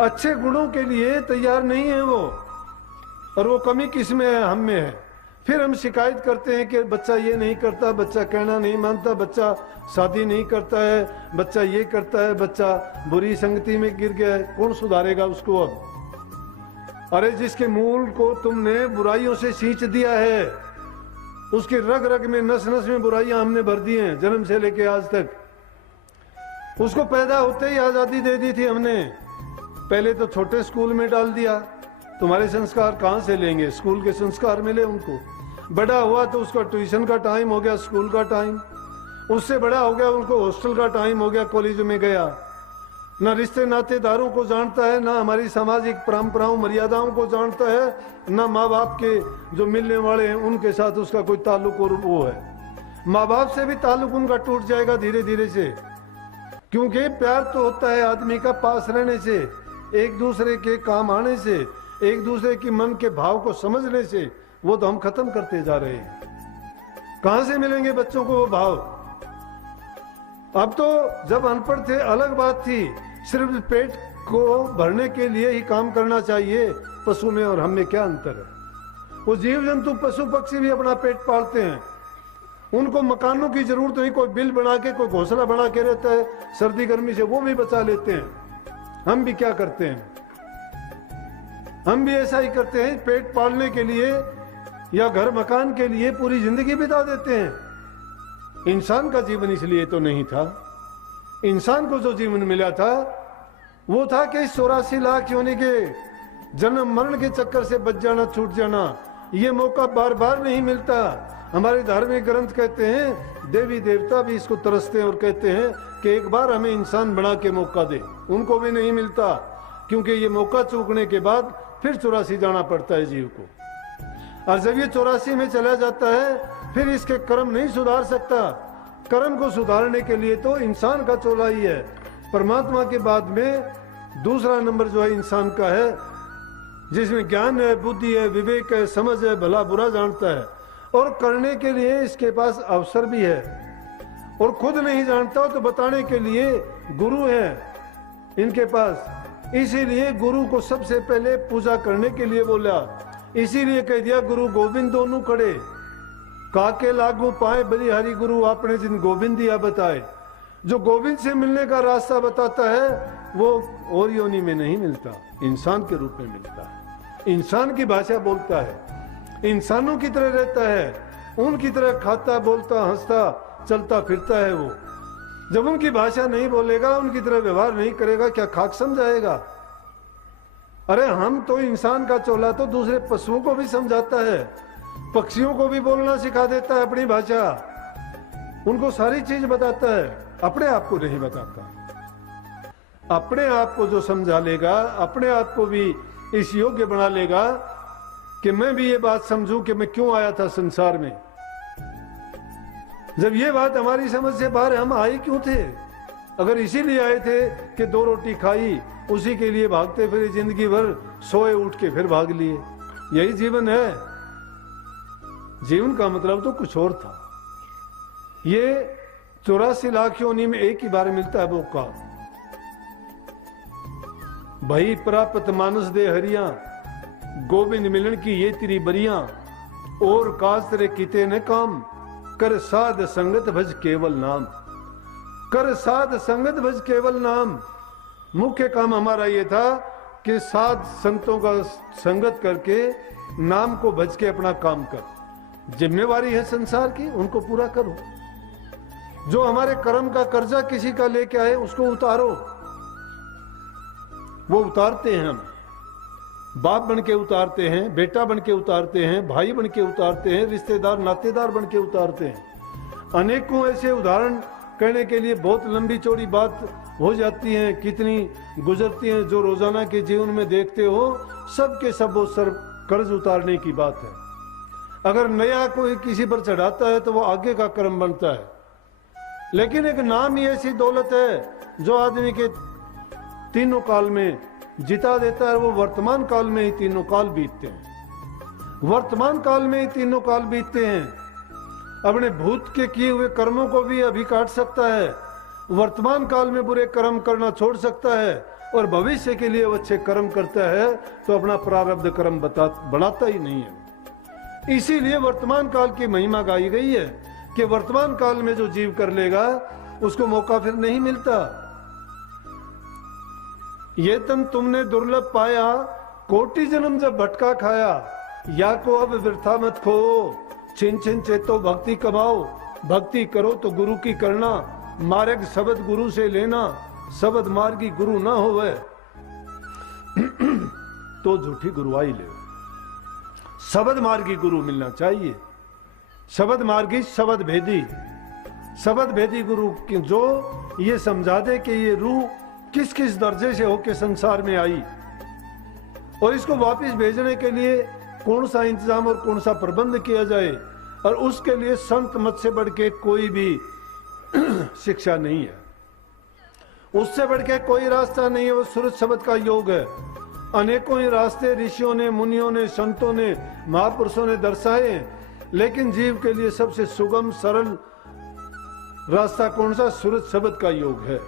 अच्छे गुणों के लिए तैयार नहीं है वो, और वो कमी किस में है? हम में है। फिर हम शिकायत करते हैं कि बच्चा ये नहीं करता, बच्चा कहना नहीं मानता, बच्चा शादी नहीं करता है, बच्चा ये करता है, बच्चा बुरी संगति में गिर गया है। कौन सुधारेगा उसको अब? अरे जिसके मूल को तुमने बुराइयों से सींच दिया है, उसकी रग रग में नस नस में बुराइयां हमने भर दी हैं जन्म से लेके आज तक। उसको पैदा होते ही आजादी दे दी थी हमने। पहले तो छोटे स्कूल में डाल दिया, तुम्हारे संस्कार कहां से लेंगे? स्कूल के संस्कार मिले उनको। बड़ा हुआ तो उसका ट्यूशन का टाइम हो गया, स्कूल का टाइम। उससे बड़ा हो गया उनको हॉस्टल का टाइम हो गया, कॉलेज में गया। ना रिश्ते नातेदारों को जानता है, ना हमारी सामाजिक परंपराओं मर्यादाओं को जानता है, ना माँ बाप के जो मिलने वाले हैं उनके साथ उसका कोई ताल्लुक और वो है। माँ बाप से भी ताल्लुक उनका टूट जाएगा धीरे धीरे से, क्योंकि प्यार तो होता है आदमी का पास रहने से, एक दूसरे के काम आने से, एक दूसरे की मन के भाव को समझने से। वो तो हम खत्म करते जा रहे हैं। कहां से मिलेंगे बच्चों को वो भाव? अब तो जब अनपढ़ थे अलग बात थी, सिर्फ पेट को भरने के लिए ही काम करना चाहिए। पशु में और हम में क्या अंतर है? वो जीव जंतु पशु पक्षी भी अपना पेट पालते हैं, उनको मकानों की जरूरत नहीं, कोई बिल बना के, कोई घोंसला बना के रहता है, सर्दी गर्मी से वो भी बचा लेते हैं। हम भी क्या करते हैं? हम भी ऐसा ही करते हैं, पेट पालने के लिए या घर मकान के लिए पूरी जिंदगी बिता देते हैं। इंसान का जीवन इसलिए तो नहीं था। इंसान को जो जीवन मिला था वो था कि 84 लाख योनि के जन्म मरण के चक्कर से बच जाना, छूट जाना। ये मौका बार बार नहीं मिलता। हमारे धार्मिक ग्रंथ कहते हैं, देवी देवता भी इसको तरसते हैं और कहते हैं कि एक बार हमें इंसान बना के मौका दे। उनको भी नहीं मिलता, क्योंकि ये मौका चूकने के बाद फिर 84 जाना पड़ता है जीव को। और जब ये 84 में चला जाता है फिर इसके कर्म नहीं सुधार सकता। कर्म को सुधारने के लिए तो इंसान का चोला ही है। परमात्मा के बाद में दूसरा नंबर जो है इंसान का है, जिसमें ज्ञान है, बुद्धि है, विवेक है, समझ है, भला बुरा जानता है, और करने के लिए इसके पास अवसर भी है। और खुद नहीं जानता तो बताने के लिए गुरु है इनके पास। इसीलिए गुरु को सबसे पहले पूजा करने के लिए बोला। इसीलिए कह दिया गुरु गोविंद दोनों खड़े, काके लागू पाए बलिहारी गुरु आपने जिन गोविंद दिया बताए। जो गोविंद से मिलने का रास्ता बताता है वो और योनि में नहीं मिलता, इंसान के रूप में मिलता है। इंसान की भाषा बोलता है, इंसानों की तरह रहता है, उनकी तरह खाता, बोलता, हंसता, चलता फिरता है वो। जब उनकी भाषा नहीं बोलेगा, उनकी तरह व्यवहार नहीं करेगा, क्या खाक समझाएगा? अरे हम तो इंसान का चोला तो दूसरे पशुओं को भी समझाता है, पक्षियों को भी बोलना सिखा देता है अपनी भाषा, उनको सारी चीज बताता है, अपने आप को नहीं बताता। अपने आप को जो समझा लेगा, अपने आप को भी इस योग्य बना लेगा कि मैं भी ये बात समझूं कि मैं क्यों आया था संसार में। जब ये बात हमारी समझ से बाहर, हम आए क्यों थे? अगर इसीलिए आए थे कि 2 रोटी खाई, उसी के लिए भागते फिर जिंदगी भर, सोए उठ के फिर भाग लिए, यही जीवन है। जीवन का मतलब तो कुछ और था। ये 84 लाख योनि में एक ही बार मिलता है मौका। भई प्राप्त मानस दे हरिया, गोविंद मिलन की ये तेरी बरिया, और काज तेरे किते न काम, कर साध संगत भज केवल नाम। कर साध संगत भज केवल नाम। मुख्य काम हमारा ये था कि साध संतों का संगत करके नाम को भज के अपना काम कर। जिम्मेवारी है संसार की, उनको पूरा करो। जो हमारे कर्म का कर्जा किसी का लेके आए उसको उतारो। वो उतारते हैं, हम बाप बन के उतारते हैं, बेटा बन के उतारते हैं, भाई बन के उतारते हैं, रिश्तेदार नातेदार बन के उतारते हैं। अनेकों ऐसे उदाहरण कहने के लिए बहुत लंबी चौड़ी बात हो जाती है, कितनी गुजरती हैं जो रोजाना के जीवन में देखते हो। सब के सब वो सर कर्ज उतारने की बात है। अगर नया कोई किसी पर चढ़ाता है तो वो आगे का कर्म बनता है, लेकिन एक नाम ही ऐसी दौलत है जो आदमी के तीनों काल में जिता देता है। वो वर्तमान काल में ही तीनों काल बीतते हैं, वर्तमान काल में ही तीनों काल बीतते हैं। अपने भूत के किए हुए कर्मों को भी अभी काट सकता है, वर्तमान काल में बुरे कर्म करना छोड़ सकता है, और भविष्य के लिए वो अच्छे कर्म करता है तो अपना प्रारब्ध कर्म बढ़ाता ही नहीं है। इसीलिए वर्तमान काल की महिमा गाई गई है कि वर्तमान काल में जो जीव कर लेगा उसको मौका फिर नहीं मिलता। ये तन तुमने दुर्लभ पाया, कोटि जन्म जब भटका खाया, या को अब वृथा मत खो, छिन छिन चेतो भक्ति कमाओ, भक्ति करो तो गुरु की करना, मार्ग शब्द गुरु से लेना, शब्द मार्गी गुरु ना होवे तो झूठी गुरुआई ले। शब्द मार्गी गुरु मिलना चाहिए, शब्द मार्गी शब्द भेदी, शब्द भेदी गुरु की जो ये समझा दे कि ये रूह किस किस दर्जे से होके संसार में आई और इसको वापस भेजने के लिए कौन सा इंतजाम और कौन सा प्रबंध किया जाए, और उसके लिए संत मत से बढ़ के कोई भी शिक्षा नहीं है, उससे बढ़ के कोई रास्ता नहीं है। वो सूरज शब्द का योग है। अनेकों ही रास्ते ऋषियों ने, मुनियों ने, संतों ने, महापुरुषों ने दर्शाए, लेकिन जीव के लिए सबसे सुगम सरल रास्ता कौन सा? सूरज शब्द का योग है।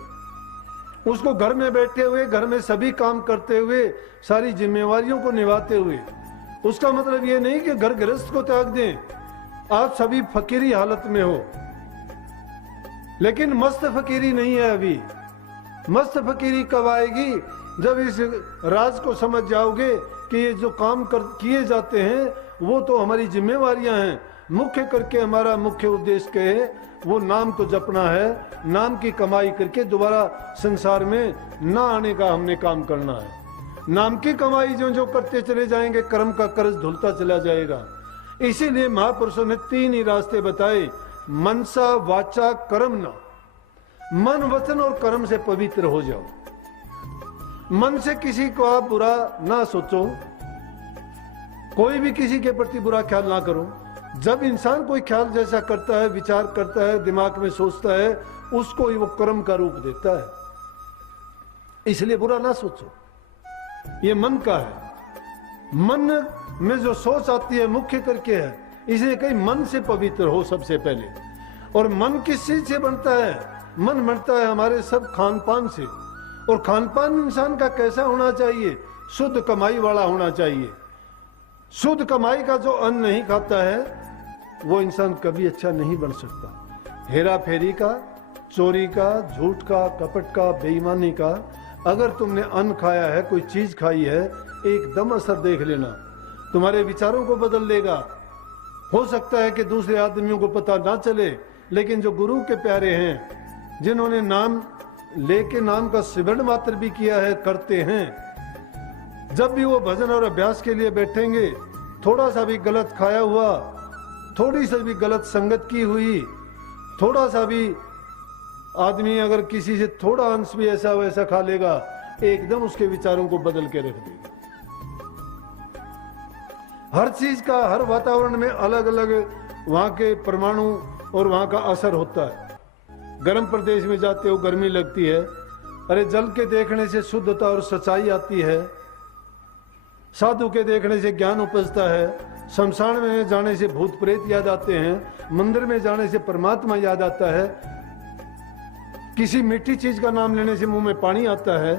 उसको घर में बैठे हुए, घर में सभी काम करते हुए, सारी जिम्मेवारियों को निभाते हुए, उसका मतलब ये नहीं कि घर गृहस्थ को त्याग दें। आप सभी फकीरी हालत में हो, लेकिन मस्त फकीरी नहीं है अभी। मस्त फकीरी कब आएगी? जब इस राज को समझ जाओगे कि ये जो काम किए जाते हैं वो तो हमारी जिम्मेवारियां हैं। मुख्य करके हमारा मुख्य उद्देश्य क्या है? वो नाम तो जपना है, नाम की कमाई करके दोबारा संसार में ना आने का हमने काम करना है। नाम की कमाई जो जो करते चले जाएंगे, कर्म का कर्ज धुलता चला जाएगा। इसीलिए महापुरुषों ने 3 ही रास्ते बताए, मनसा वाचा कर्म ना। मन, वचन और कर्म से पवित्र हो जाओ। मन से किसी को आप बुरा ना सोचो, कोई भी किसी के प्रति बुरा ख्याल ना करो। जब इंसान कोई ख्याल जैसा करता है, विचार करता है, दिमाग में सोचता है, उसको ही वो कर्म का रूप देता है। इसलिए बुरा ना सोचो, ये मन का है। मन में जो सोच आती है मुख्य करके है, इसलिए कहीं मन से पवित्र हो सबसे पहले। और मन किस चीज से बनता है? मन बनता है हमारे सब खान पान से। और खान पान इंसान का कैसा होना चाहिए? शुद्ध कमाई वाला होना चाहिए। शुद्ध कमाई का जो अन्न नहीं खाता है वो इंसान कभी अच्छा नहीं बन सकता। हेरा फेरी का, चोरी का, झूठ का, कपट का, बेईमानी का अगर तुमने अन्न खाया है, कोई चीज खाई है, एकदम असर देख लेना, तुम्हारे विचारों को बदल देगा। हो सकता है कि दूसरे आदमियों को पता ना चले, लेकिन जो गुरु के प्यारे हैं, जिन्होंने नाम लेके नाम का सिमरण मात्र भी किया है, करते हैं, जब भी वो भजन और अभ्यास के लिए बैठेंगे, थोड़ा सा भी गलत खाया हुआ, थोड़ी सी भी गलत संगत की हुई, थोड़ा सा भी आदमी अगर किसी से थोड़ा अंश भी ऐसा वैसा खा लेगा, एकदम उसके विचारों को बदल के रख देगा। हर चीज का, हर वातावरण में अलग अलग वहां के परमाणु और वहां का असर होता है। गर्म प्रदेश में जाते हो गर्मी लगती है, अरे जल के देखने से शुद्धता और सच्चाई आती है, साधु के देखने से ज्ञान उपजता है, शमशान में जाने से भूत प्रेत याद आते हैं, मंदिर में जाने से परमात्मा याद आता है, किसी मीठी चीज का नाम लेने से मुंह में पानी आता है,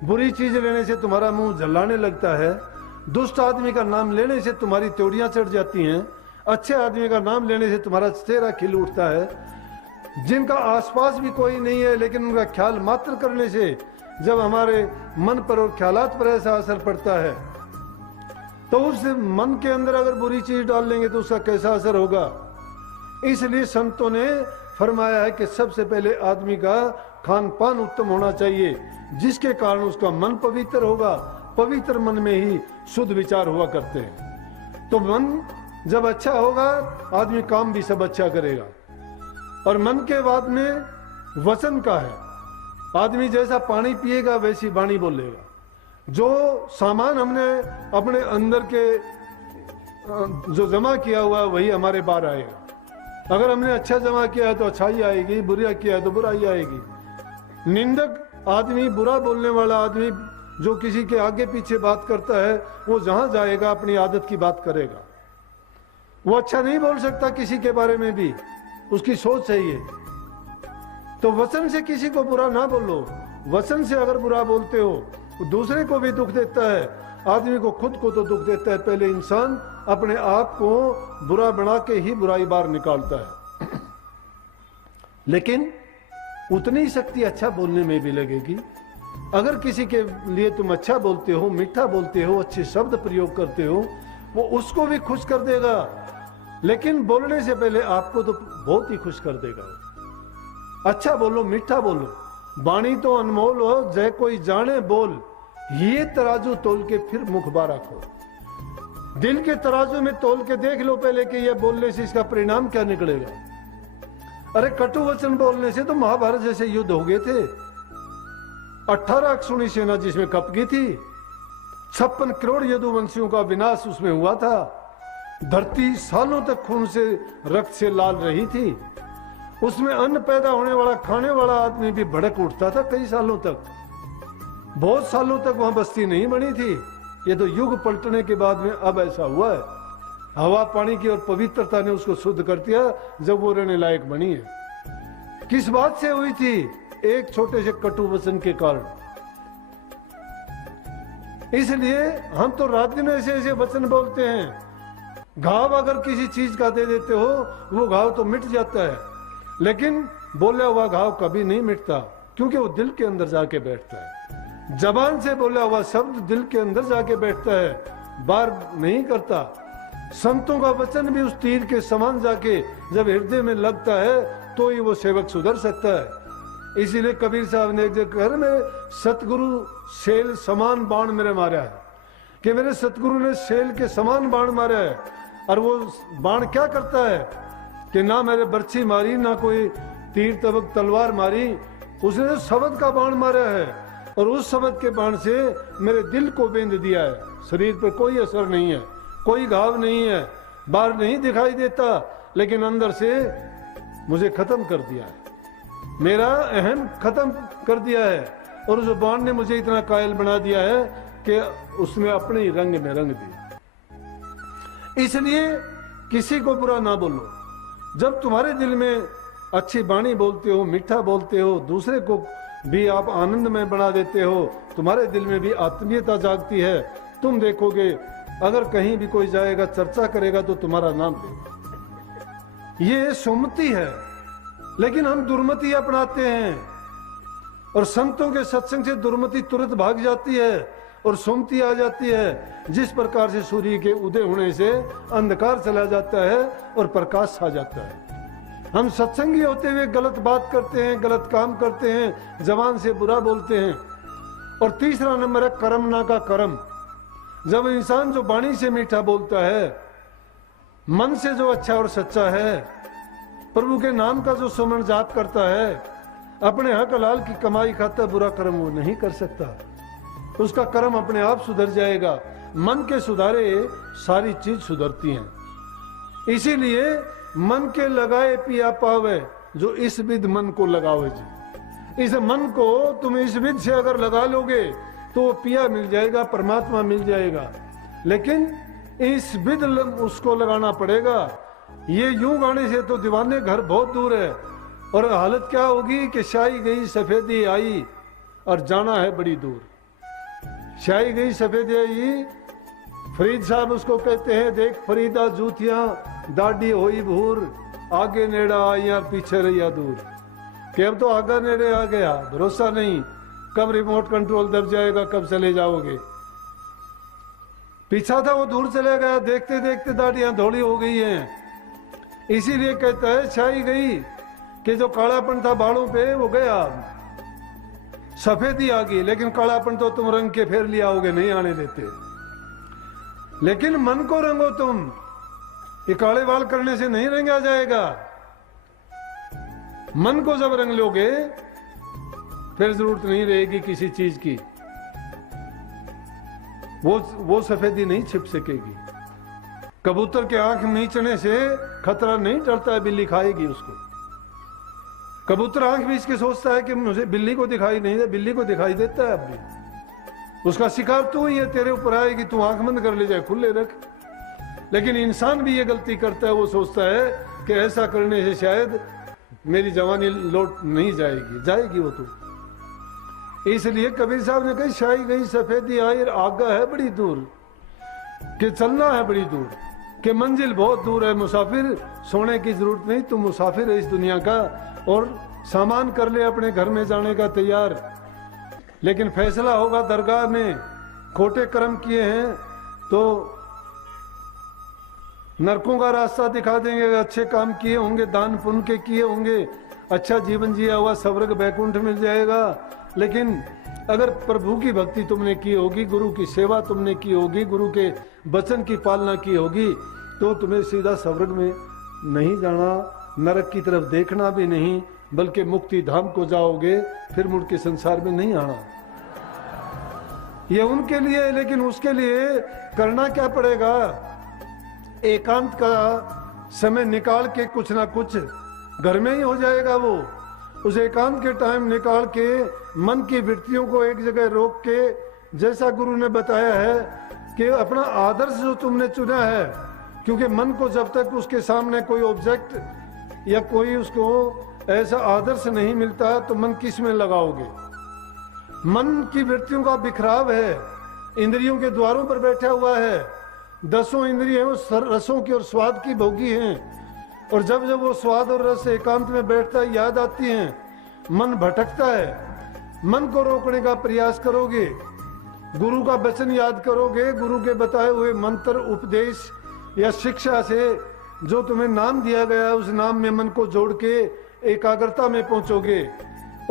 बुरी चीज लेने से तुम्हारा मुंह झल्लाने लगता है, दुष्ट आदमी का नाम लेने से तुम्हारी त्योड़ियां चढ़ जाती हैं, अच्छे आदमी का नाम लेने से तुम्हारा चेहरा खिल उठता है, जिनका आसपास भी कोई नहीं है लेकिन उनका ख्याल मात्र करने से जब हमारे मन पर और ख्यालात पर ऐसा असर पड़ता है, तो उस मन के अंदर अगर बुरी चीज डाल लेंगे तो उसका कैसा असर होगा। इसलिए संतों ने फरमाया है कि सबसे पहले आदमी का खान पान उत्तम होना चाहिए, जिसके कारण उसका मन पवित्र होगा। पवित्र मन में ही शुद्ध विचार हुआ करते हैं। तो मन जब अच्छा होगा, आदमी काम भी सब अच्छा करेगा। और मन के बाद में वचन का है, आदमी जैसा पानी पिएगा वैसी वाणी बोलेगा। जो सामान हमने अपने अंदर के जो जमा किया हुआ है वही हमारे बाहर आएगा। अगर हमने अच्छा जमा किया है तो अच्छाई आएगी, बुरा किया है तो बुराई आएगी। निंदक आदमी, बुरा बोलने वाला आदमी जो किसी के आगे पीछे बात करता है, वो जहां जाएगा अपनी आदत की बात करेगा। वो अच्छा नहीं बोल सकता किसी के बारे में भी, उसकी सोच है ये। तो वचन से किसी को बुरा ना बोलो, वचन से अगर बुरा बोलते हो तो दूसरे को भी दुख देता है, आदमी को खुद को तो दुख देता है। पहले इंसान अपने आप को बुरा बना के ही बुराई बाहर निकालता है। लेकिन उतनी शक्ति अच्छा बोलने में भी लगेगी। अगर किसी के लिए तुम अच्छा बोलते हो, मीठा बोलते हो, अच्छे शब्द प्रयोग करते हो, वो उसको भी खुश कर देगा, लेकिन बोलने से पहले आपको तो बहुत ही खुश कर देगा। अच्छा बोलो, मीठा बोलो, वाणी तो अनमोल हो, जय कोई जाने बोल, ये तराजू तोल के फिर मुख बारा खोल। दिल के तराजू में तोल के देख लो पहले कि ये बोलने से इसका परिणाम क्या निकलेगा। अरे कटु वचन बोलने से तो महाभारत जैसे युद्ध हो गए थे। 18 अक्षुणी सेना जिसमें कप गई थी, 56 करोड़ यदुवंशियों का विनाश उसमें हुआ था। धरती सालों तक खून से, रक्त से लाल रही थी। उसमें अन्न पैदा होने वाला, खाने वाला आदमी भी भड़क उठता था कई सालों तक। बहुत सालों तक वहां बस्ती नहीं बनी थी। ये तो युग पलटने के बाद में अब ऐसा हुआ है। हवा पानी की और पवित्रता ने उसको शुद्ध कर दिया जब वो रहने लायक बनी है। किस बात से हुई थी? एक छोटे से कटु वचन के कारण। इसलिए हम तो रात दिन ऐसे ऐसे वचन बोलते हैं। घाव अगर किसी चीज का दे देते हो, वो घाव तो मिट जाता है, लेकिन बोला हुआ घाव कभी नहीं मिटता, क्योंकि वो दिल के अंदर जाके बैठता है। जबान से बोला हुआ शब्द दिल के अंदर जाके बैठता है, बार नहीं करता। संतों का वचन भी उस तीर के समान जाके जब हृदय में लगता है तो ही वो सेवक सुधर सकता है। इसीलिए कबीर साहब ने एक जगह कहा, मेरे सतगुरु सेल समान बाण मेरे मारा है, कि मेरे सतगुरु ने सेल के समान बाण मारा है। और वो बाण क्या करता है कि ना मेरे बर्छी मारी, ना कोई तीर तबक तलवार मारी, उसने तो शब्द का बाण मारा है, और उस शब्द के बाण से मेरे दिल को बेंध दिया है। शरीर पर कोई असर नहीं है, कोई घाव नहीं है, बाहर नहीं दिखाई देता, लेकिन अंदर से मुझे खत्म कर दिया है, मेरा अहम खत्म कर दिया है। और उस बाण ने मुझे इतना कायल बना दिया है कि उसने अपने ही रंग में रंग दिया। इसलिए किसी को बुरा ना बोलो। जब तुम्हारे दिल में अच्छी वाणी बोलते हो, मीठा बोलते हो, दूसरे को भी आप आनंद में बना देते हो, तुम्हारे दिल में भी आत्मीयता जागती है। तुम देखोगे अगर कहीं भी कोई जाएगा, चर्चा करेगा तो तुम्हारा नाम लेगा। ये सुमति है, लेकिन हम दुर्मति अपनाते हैं, और संतों के सत्संग से दुर्मति तुरंत भाग जाती है और सुमति आ जाती है। जिस प्रकार से सूर्य के उदय होने से अंधकार चला जाता है और प्रकाश आ जाता है। हम सत्संगी होते हुए गलत बात करते हैं, गलत काम करते हैं, जबान से बुरा बोलते हैं। और तीसरा नंबर है कर्मना का कर्म। जब इंसान जो वाणी से मीठा बोलता है, मन से जो अच्छा और सच्चा है, प्रभु के नाम का जो सुमन जाप करता है, अपने हक हलाल की कमाई खाता, बुरा कर्म वो नहीं कर सकता। उसका कर्म अपने आप सुधर जाएगा। मन के सुधारे सारी चीज सुधरती हैं। इसीलिए मन के लगाए पिया पावे, जो इस विध मन को लगावे जी। इस मन को तुम इस विध से अगर लगा लोगे तो पिया मिल जाएगा, परमात्मा मिल जाएगा। लेकिन इस विध उसको लगाना पड़ेगा। ये यूं गाने से तो दीवाने घर बहुत दूर है, और हालत क्या होगी कि शाही गई सफेदी आई और जाना है बड़ी दूर। शाही गई सफेदी आई, फरीद साहब उसको कहते हैं, देख फरीदा जूतियां दाढ़ी होई भूर, आगे नेड़ा आइया पीछे रहिया दूर। कि अब तो आगे नेड़े आ गया, भरोसा नहीं कब रिमोट कंट्रोल दब जाएगा, कब चले जाओगे। पीछा था वो दूर चले गया, देखते देखते दाढ़ियां धोड़ी हो गई हैं। इसीलिए कहता है छाई गई कि जो कालापन था बालों पे वो गया, सफेदी आ गई, लेकिन कालापन तो तुम रंग के फेर लिया होगे, नहीं आने देते। लेकिन मन को रंगो तुम, ये काले बाल करने से नहीं रंगा जाएगा। मन को जब रंग लोगे फिर जरूरत नहीं रहेगी किसी चीज की, वो सफेदी नहीं छिप सकेगी। कबूतर के आंख मीचने से खतरा नहीं डरता है, बिल्ली खाएगी उसको। कबूतर आंख भी इसके सोचता है कि मुझे बिल्ली को दिखाई नहीं दे, बिल्ली को दिखाई देता है। अब भी उसका शिकार तू ही है, तेरे ऊपर आएगी, तू आंख बंद कर ले, जाए खुले रख। लेकिन इंसान भी ये गलती करता है, वो सोचता है कि ऐसा करने से शायद मेरी जवानी लौट नहीं जाएगी, जाएगी वो तो। इसलिए कबीर साहब ने कही शाही गई सफेदी आई आगा है बड़ी दूर, कि चलना है बड़ी दूर, कि मंजिल बहुत दूर है। मुसाफिर सोने की जरूरत नहीं, तू मुसाफिर है इस दुनिया का, और सामान कर ले अपने घर में जाने का तैयार। लेकिन फैसला होगा दरगाह में। खोटे कर्म किए हैं तो नरकों का रास्ता दिखा देंगे, अच्छे काम किए होंगे, दान पुण्य के किए होंगे, अच्छा जीवन जिया हुआ स्वर्ग बैकुंठ मिल जाएगा। लेकिन अगर प्रभु की भक्ति तुमने की होगी, गुरु की सेवा तुमने की होगी, गुरु के वचन की पालना की होगी, तो तुम्हें सीधा स्वर्ग में नहीं जाना, नरक की तरफ देखना भी नहीं, बल्कि मुक्ति धाम को जाओगे, फिर मुड़ के संसार में नहीं आना। ये उनके लिए, लेकिन उसके लिए करना क्या पड़ेगा? एकांत का समय निकाल के कुछ ना कुछ घर में ही हो जाएगा वो। उस एकांत के टाइम निकाल के मन की वृत्तियों को एक जगह रोक के, जैसा गुरु ने बताया है कि अपना आदर्श जो तुमने चुना है, क्योंकि मन को जब तक उसके सामने कोई ऑब्जेक्ट या कोई उसको ऐसा आदर्श नहीं मिलता तो मन किस में लगाओगे? मन की वृत्तियों का बिखराव है, इंद्रियों के द्वारों पर बैठा हुआ है। 10 इंद्रियां रसों की और स्वाद की भोगी हैं, और जब जब वो स्वाद और रस एकांत में बैठता है, याद आती हैं, मन भटकता है। मन को रोकने का प्रयास करोगे, गुरु का वचन याद करोगे, गुरु के बताए हुए मंत्र उपदेश या शिक्षा से जो तुम्हें नाम दिया गया, उस नाम में मन को जोड़ के एकाग्रता में पहुंचोगे,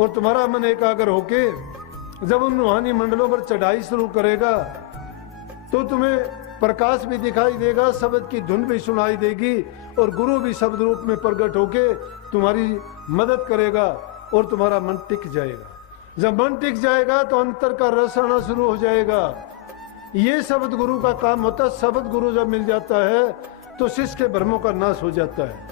और तुम्हारा मन एकाग्र होके जब उन रूहानी मंडलों पर चढ़ाई शुरू करेगा तो तुम्हें प्रकाश भी दिखाई देगा, शब्द की धुन भी सुनाई देगी, और गुरु भी शब्द रूप में प्रकट होके तुम्हारी मदद करेगा और तुम्हारा मन टिक जाएगा। जब मन टिक जाएगा तो अंतर का रस आना शुरू हो जाएगा। ये शब्द गुरु का काम होता है। शब्द गुरु जब मिल जाता है तो शिष्य के भ्रमों का नाश हो जाता है।